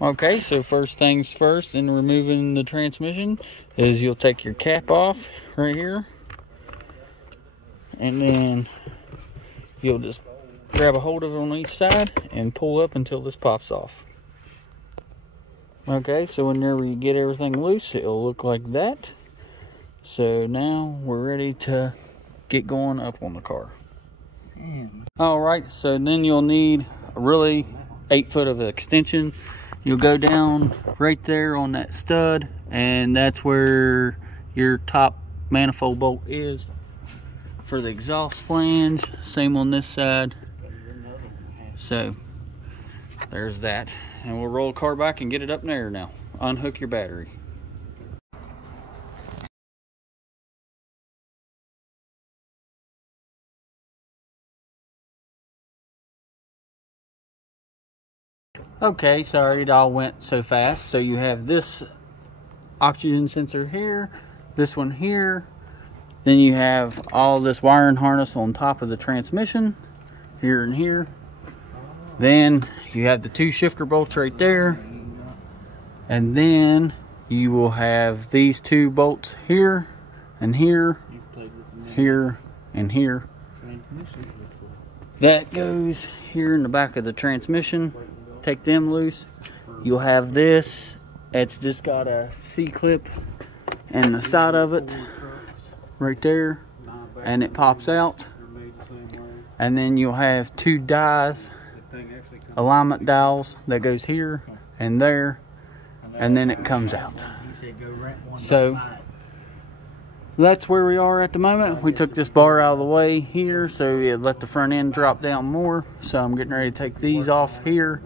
Okay, so first things first in removing the transmission is you'll take your cap off right here, and then you'll just grab a hold of it on each side and pull up until this pops off. Okay, so whenever you get everything loose, it'll look like that. So now we're ready to get going up on the car. Alright, so then you'll need a really 8 foot of extension. You'll go down right there on that stud, and that's where your top manifold bolt is for the exhaust flange. Same on this side. So there's that, and we'll roll the car back and get it up in the air now. Unhook your battery. Okay, sorry it all went so fast. So you have this oxygen sensor here, this one here, then you have all this wiring harness on top of the transmission here and here. Then you have the 2 shifter bolts right there, and then you will have these 2 bolts here and here, here and here. That goes here in the back of the transmission. Take them loose. You'll have this. It's just got a C-clip in the side of it right there, and it pops out. And then you'll have 2 dies, alignment dials, that goes here and there, and then it comes out. So that's where we are at the moment. We took this bar out of the way here, so it let the front end drop down more. So I'm getting ready to take these off here,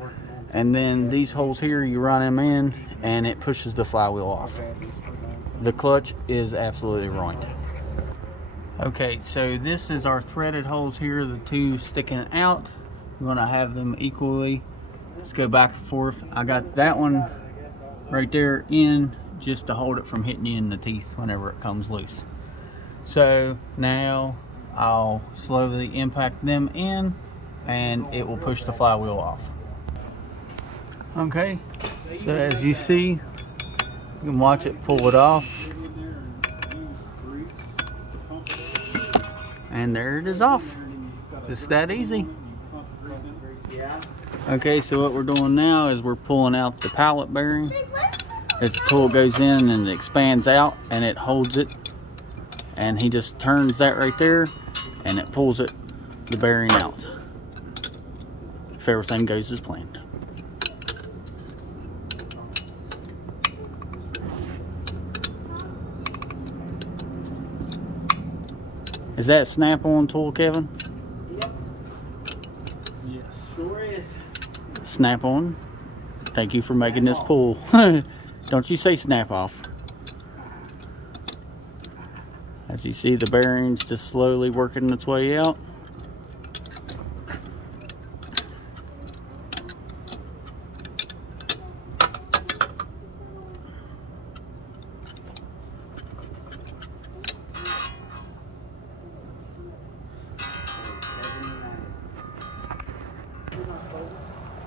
and then these holes here, you run them in and it pushes the flywheel off. The clutch is absolutely ruined. Okay, so this is our threaded holes here, the 2 sticking out. We're gonna have them equally. Let's go back and forth. I got that one right there in just to hold it from hitting you in the teeth whenever it comes loose. So now I'll slowly impact them in, and it will push the flywheel off. Okay, so as you see, you can watch it pull it off. And there it is off. Just that easy. Okay, so what we're doing now is we're pulling out the pallet bearing. As the tool goes in and it expands out and it holds it. And he just turns that right there and it pulls it, the bearing out. If everything goes as planned. Is that a snap-on tool, Kevin? Yep. Yes, sure is. Snap-on. Thank you for making this pull. Don't you say snap-off. As you see, the bearing's just slowly working its way out.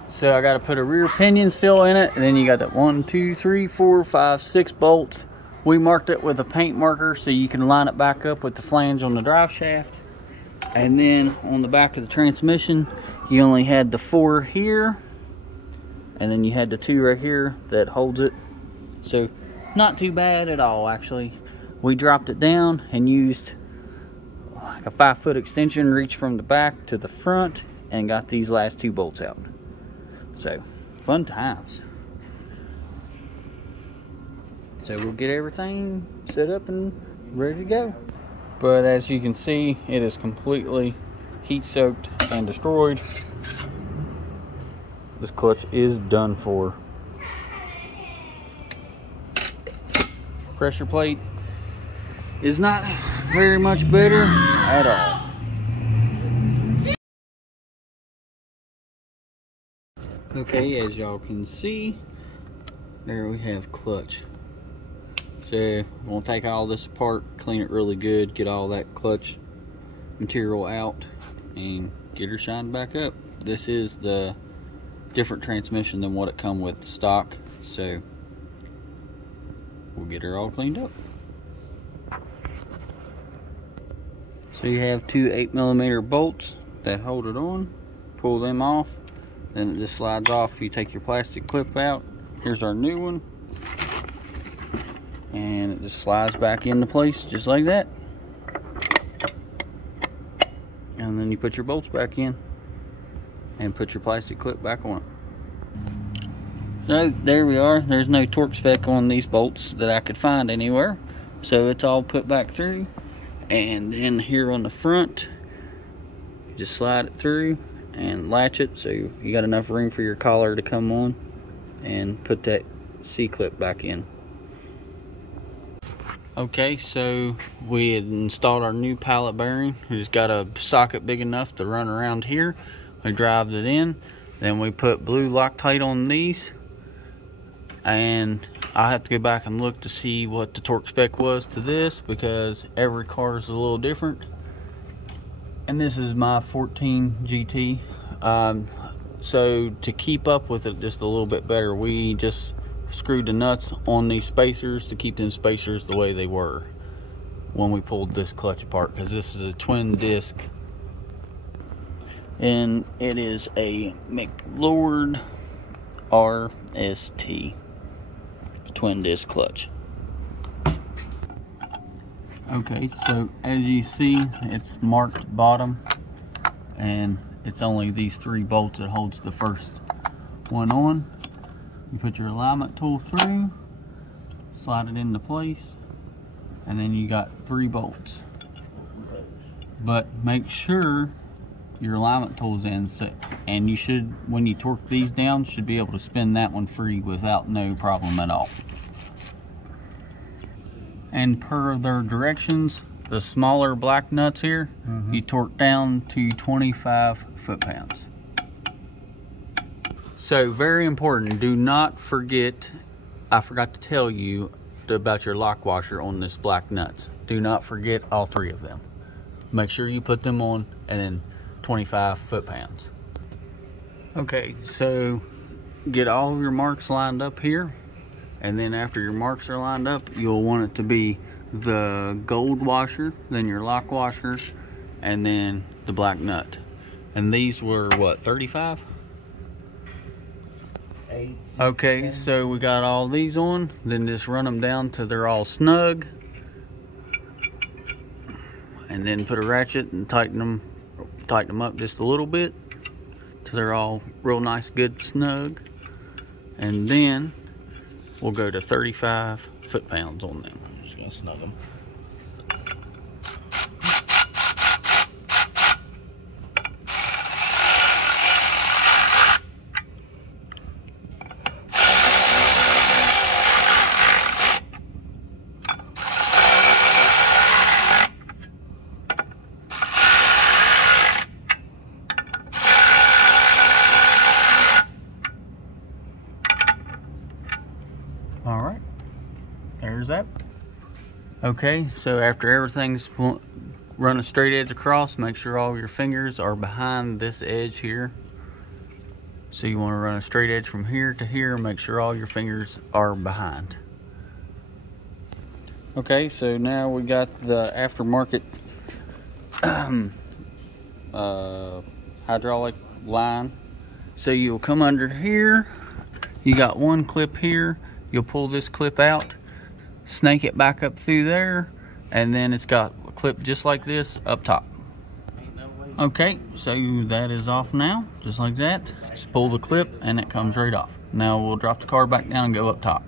So I got to put a rear pinion seal in it, and then you got that 1, 2, 3, 4, 5, 6 bolts. We marked it with a paint marker so you can line it back up with the flange on the drive shaft. And then on the back of the transmission, you only had the 4 here, and then you had the 2 right here that holds it. So not too bad at all, actually. We dropped it down and used like a 5-foot extension, reached from the back to the front, and got these last 2 bolts out. So, fun times. So we'll get everything set up and ready to go. But as you can see, it is completely heat soaked and destroyed. This clutch is done for. Pressure plate is not very much better at all. Okay, as y'all can see, there we have clutch. So we'll take all this apart, clean it really good, get all that clutch material out, and get her shined back up. This is the different transmission than what it come with stock, so we'll get her all cleaned up. So you have two 8mm bolts that hold it on. Pull them off, then it just slides off. You take your plastic clip out. Here's our new one, and it just slides back into place just like that. And then you put your bolts back in and put your plastic clip back on it. So there we are. There's no torque spec on these bolts that I could find anywhere, so it's all put back through. And then here on the front, you just slide it through and latch it so you got enough room for your collar to come on, and put that C-clip back in. Okay, so we had installed our new pallet bearing. It's got a socket big enough to run around here. We drive it in, then we put blue Loctite on these, and I have to go back and look to see what the torque spec was to this, because every car is a little different. And this is my 14 GT, so to keep up with it just a little bit better, we just screwed the nuts on these spacers to keep them spacers the way they were when we pulled this clutch apart, because this is a twin disc and it is a McLeod RST twin disc clutch. Okay, so as you see, it's marked bottom, and it's only these 3 bolts that holds the first one on. You put your alignment tool through, slide it into place, and then you got 3 bolts. But make sure your alignment tool's in, and you should, when you torque these down, should be able to spin that one free without no problem at all. And per their directions, the smaller black nuts here, you torque down to 25 foot-pounds. So very important, do not forget, I forgot to tell you about your lock washer on this black nuts. Do not forget all 3 of them. Make sure you put them on, and then 25 foot-pounds. Okay, so get all of your marks lined up here. And then after your marks are lined up, you'll want it to be the gold washer, then your lock washer, and then the black nut. And these were what, 35? 8. Okay, so we got all these on. Then just run them down till they're all snug. And then put a ratchet and tighten them up just a little bit till they're all real nice, good, snug. And then we'll go to 35 foot-pounds on them. I'm just gonna snug them. Alright, there's that. Okay, so after everything's run a straight edge across, make sure all your fingers are behind this edge here. So you want to run a straight edge from here to here, make sure all your fingers are behind. Okay, so now we got the aftermarket hydraulic line. So you'll come under here, you got one clip here, you'll pull this clip out, snake it back up through there, and then it's got a clip just like this up top. Okay, so that is off now, just like that. Just pull the clip and it comes right off. Now we'll drop the car back down and go up top.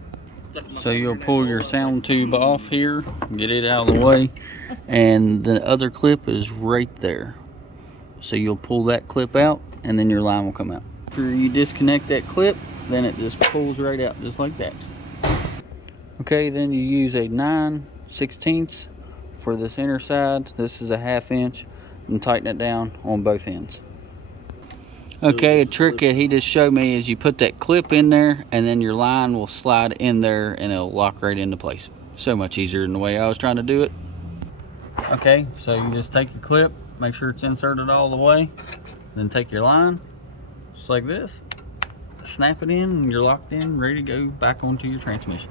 So you'll pull your sound tube off here, get it out of the way, and the other clip is right there. So you'll pull that clip out and then your line will come out. After you disconnect that clip, then it just pulls right out just like that. Okay, then you use a 9/16 for this inner side. This is a 1/2 inch, and tighten it down on both ends. Okay, a trick that he just showed me is you put that clip in there and then your line will slide in there and it'll lock right into place. So much easier than the way I was trying to do it. Okay, so you just take your clip, make sure it's inserted all the way, then take your line, just like this, snap it in, and you're locked in, ready to go back onto your transmission.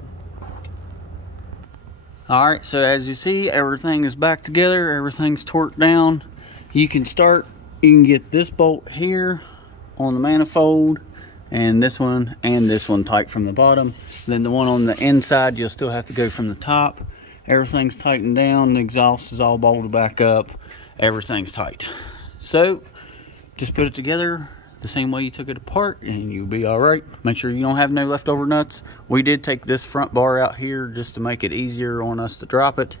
Alright, so as you see, everything is back together, everything's torqued down. You can get this bolt here on the manifold, and this one tight from the bottom. Then the one on the inside, you'll still have to go from the top. Everything's tightened down, the exhaust is all bolted back up, everything's tight. So just put it together the same way you took it apart and you'll be all right. Make sure you don't have no leftover nuts. We did take this front bar out here just to make it easier on us to drop it.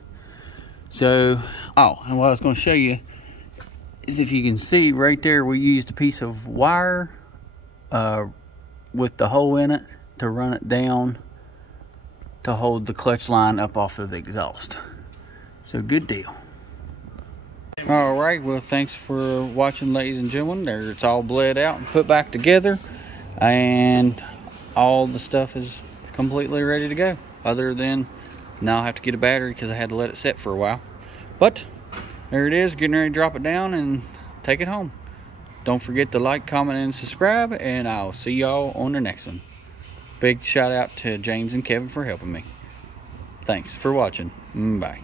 So, and what I was going to show you is, if you can see right there, we used a piece of wire with the hole in it to run it down to hold the clutch line up off of the exhaust. So good deal. All right, well, thanks for watching, ladies and gentlemen. There, it's all bled out and put back together, and all the stuff is completely ready to go, other than now I have to get a battery because I had to let it sit for a while. But there it is, getting ready to drop it down and take it home. Don't forget to like, comment, and subscribe, and I'll see y'all on the next one. Big shout out to James and Kevin for helping me. Thanks for watching. Bye.